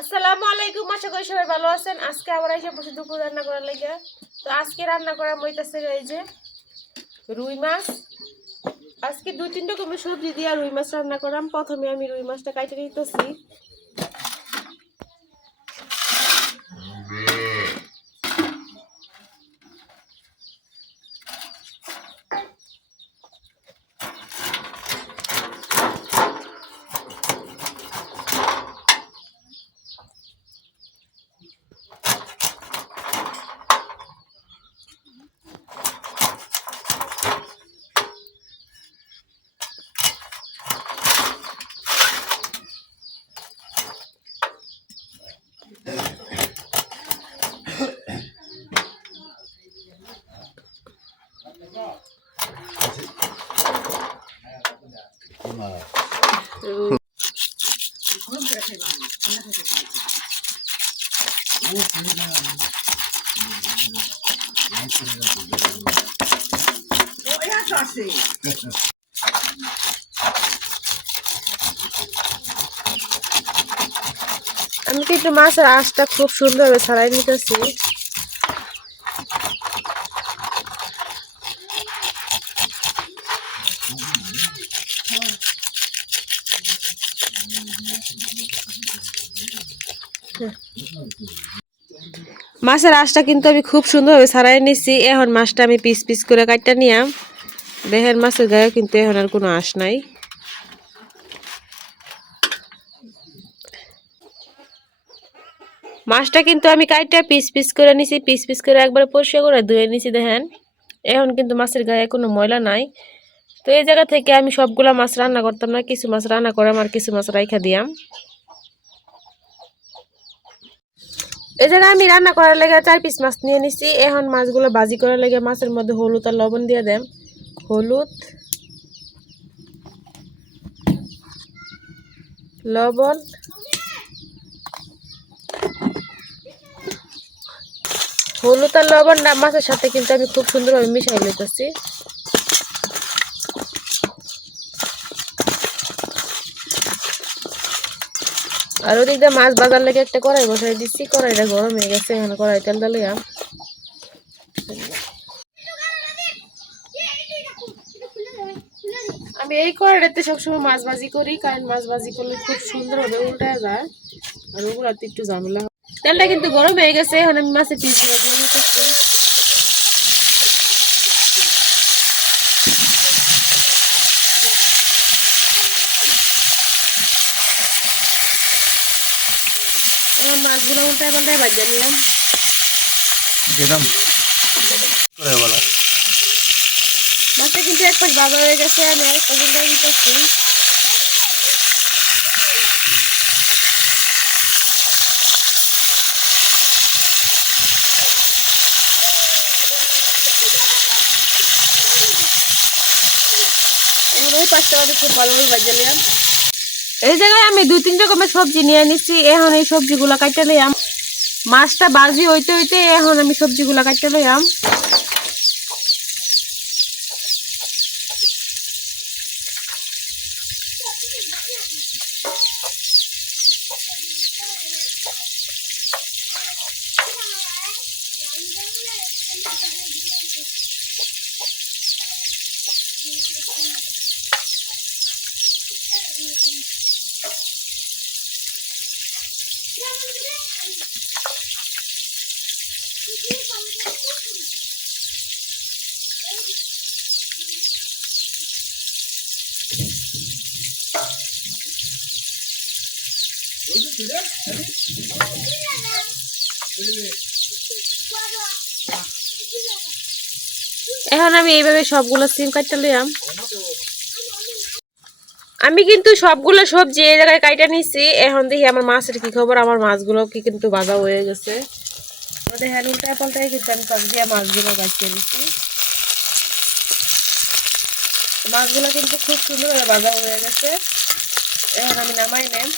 আসসালামু আলাইকুম, আশা করি সবাই ভালো আছেন। আজকে আবার এসে বসে দুপুর রান্না করার লাগে। তো আজকে রান্না করা হইতাছে এই যে রুই মাছ। আজকে 2-3 রকমের সবজি দিয়ে রুই মাছ রান্না করাম। প্রথমে আমি রুই মাছটা কাটে নিতেছি। আমি কিন্তু মাছের আঁশটা খুব সুন্দরভাবে ছাড়াই নিতেছি। মাছের আঁশটা কিন্তু আমি খুব সুন্দরভাবে ছাড়াই নিছি। এখন মাছটা আমি পিস পিস করে কাটটা নিয়াম। দেখেন মাছের গায়ে কিন্তু এখন আর কোনো আঁশ নাই। মাছটা কিন্তু আমি কাটটা পিস পিস করে নিছি। পিস পিস করে একবারে পরিষ্কার করে ধুয়ে নিছি। দেখেন এখন কিন্তু মাছের গায়ে কোনো ময়লা নাই। তো এই জায়গা থেকে আমি সবগুলা মাছ রান্না করতাম না, কিছু মাছ রান্না করাম আর কিছু মাছ রাইখা দিয়াম। এই জায়গায় আমি রান্না করার লেগে 4 পিস মাছ নিয়ে নিছি। এখন মাছগুলো ভাজি করার লেগে মাছের মধ্যে হলুদ আর লবণ দিয়ে দেম। হলুদ, লবণ, হলুদ আর লবণ মাছের সাথে কিন্তু আমি খুব সুন্দরভাবে মিশাই লইতেছি। আর ওদিক দিয়ে মাছ ভাজার লেগে একটা কড়াই বসাই দিচ্ছি। কড়াইটা গরম হয়ে গেছে, এখন কড়াই তেল ডালিয়াম। আমি এই কড়াইটাতে সবসময় মাছ ভাজি করি, কারণ মাছ ভাজি করলে খুব সুন্দরভাবে উল্টা যায় আর ওগুলাতে একটু ঝামেলা হয়। তেলটা কিন্তু গরম হয়ে গেছে, এখন আমি মাছের পিসগুলো দিয়ে নিতেছি। মাছগুলো উল্টায় পাল্টায় ভাজিয়ে নিলাম। মাছটা কিন্তু এক পাশ ভাজা হয়ে গেছে, আমি আরেকটা উল্টায় দিতেছি। এখন ওই পাশটা আমি খুব ভালোভাবে ভাজিয়ে নিলাম। এই জায়গায় আমি 2-3 রকমের সবজি নিয়ে নিচ্ছি। এখন এই সবজিগুলো কাটতে লইয়াম। মাছটা ভাজি হইতে হইতে এখন আমি সবজিগুলো কাটতে লইয়াম। এখন আমি এইভাবে সবগুলো সিম কাটতে লইয়াম। আমি কিন্তু সবগুলো সবজি এই জায়গায় কাইটা নিছি। এখন দেখি আমার মাছের কি খবর। আমার মাছগুলো কি কিন্তু ভাজা হয়ে গেছে। দেখেন উল্টায় পাল্টায় কিন্তু আমি পাশ দিয়ে মাছগুলো কাটিয়ে নিছি। মাছগুলো কিন্তু খুব সুন্দরভাবে ভাজা হয়ে গেছে। এখন আমি নামাই নেম।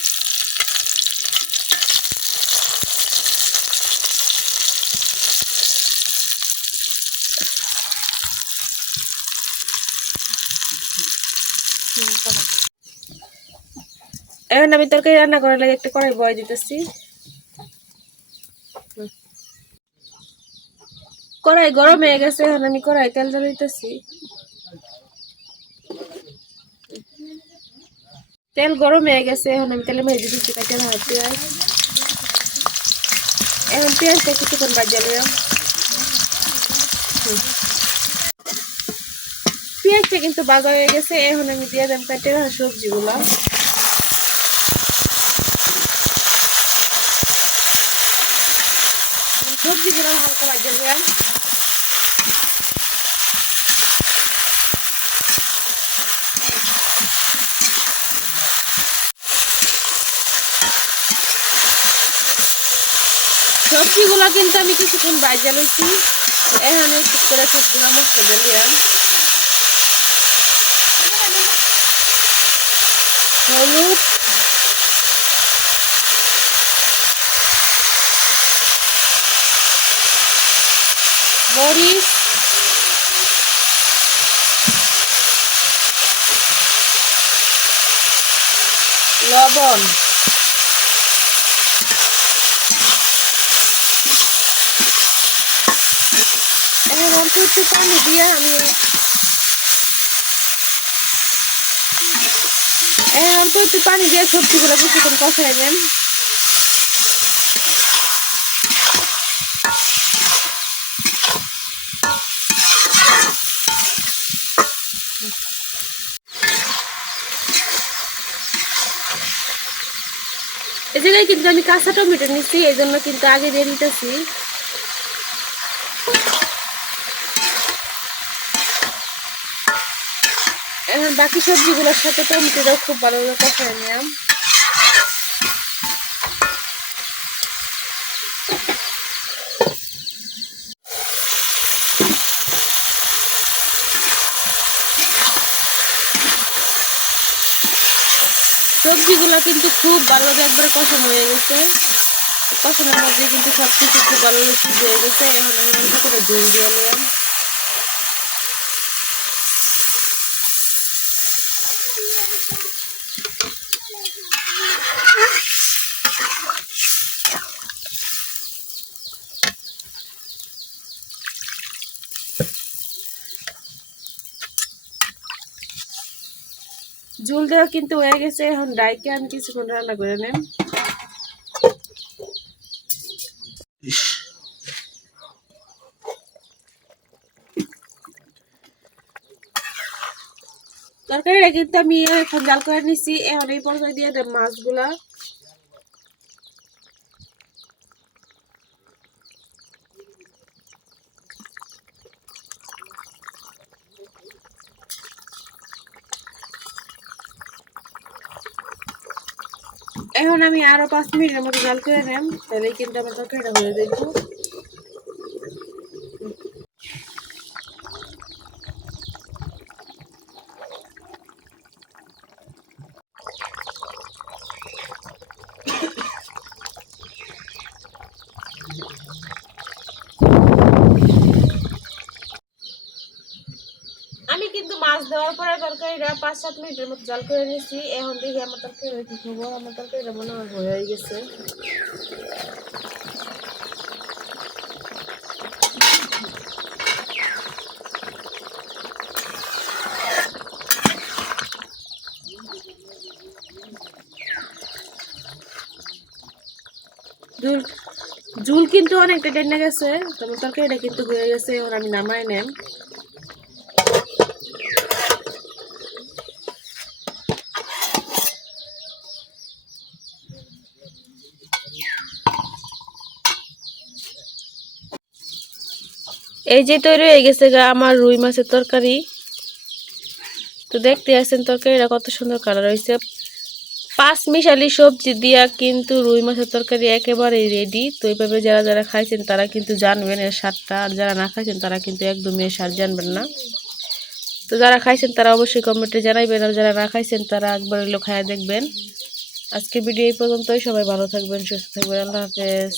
এখন আমি তরকারি রান্না করার লাগে একটা কড়াই বয় দিতেছি। কড়াই গরম হয়ে গেছে, এখন আমি কড়াই তেল জ্বালাইতেছি। তেল গরম হয়ে গেছে, এখন আমি তেলে ভেজে দিচ্ছি কাঁচা পেঁয়াজ। এখন পেঁয়াজটা কিছুক্ষণ ভাজা নিলাম। পেঁয়াজটা কিন্তু ভাজা হয়ে গেছে, এখন আমি দিয়ে দিলাম কেটে রাখা সবজিগুলো। সবজিগুলো হালকা ভাজা নিলাম। সবজিগুলো কিন্তু আমি কিছুক্ষণ ভাজা লইছি, এখন একটু করে সবজিগুলো মশলা দিলাম। হলুদ, মরিচ, লবণ, এখন অল্প একটু পানি দিয়ে আমি সবজিগুলো কিছুক্ষণ কষাই নেন। এই জায়গায় কিন্তু আমি কাঁচা টমেটো নিচ্ছি, এই জন্য কিন্তু আগে দিয়ে দিতেছি। এখন বাকি সবজিগুলোর সাথে টমেটোটাও খুব ভালোভাবে কষাই নিলাম। সবজিগুলো কিন্তু খুব ভালোভাবে একবার কষানো হয়ে গেছে, কষানোর মধ্যে কিন্তু সবকিছু খুব ভালোভাবে সিদ্ধ হয়ে গেছে। এখন আমি অল্প করে জল দিয়ে নিলাম। ঝোল দেওয়া কিন্তু হয়ে গেছে, এখন ডাইকে আমি কিছুক্ষণ রান্না করে নেব। তরকারিটা কিন্তু আমি এখন জাল করে নিচ্ছি, এখন এই পর্যায়ে দিয়ে দেব মাছগুলা। এখন আমি আরো 5 মিনিটের মতো জাল করে নেব, তাহলেই কিন্তু আমার তরকারিটা হয়ে যাবে। আমি কিন্তু মাছ দেওয়ার পরে তরকারিটা 5-7 মিনিটের মতো জাল করে নিচ্ছি। এখন দেখি আমার তরকারিটা কি খাবো, আমার তরকারিটা মনে হয় হয়ে গেছে। ঝুল কিন্তু অনেকটা টেনে গেছে, তোমার তরকারিটা কিন্তু হয়ে গেছে। এখন আমি নামাই নেন। এই যে তৈরি হয়ে গেছে গা আমার রুই মাছের তরকারি। তো দেখতে আছেন তরকারিটা কত সুন্দর কালার হয়েছে। 5 মিশালি সবজি দিয়া কিন্তু রুই মাছের তরকারি একেবারেই রেডি। তো এইভাবে যারা যারা খাইছেন তারা কিন্তু জানবেন এর স্বাদটা, আর যারা না খাইছেন তারা কিন্তু একদমই এর স্বাদ জানবেন না। তো যারা খাইছেন তারা অবশ্যই কমেন্টে জানাইবেন, আর যারা না খাইছেন তারা একবার হইলেও খাইয়া দেখবেন। আজকে ভিডিও এই পর্যন্তই। সবাই ভালো থাকবেন, সুস্থ থাকবেন। আল্লাহ হাফেজ।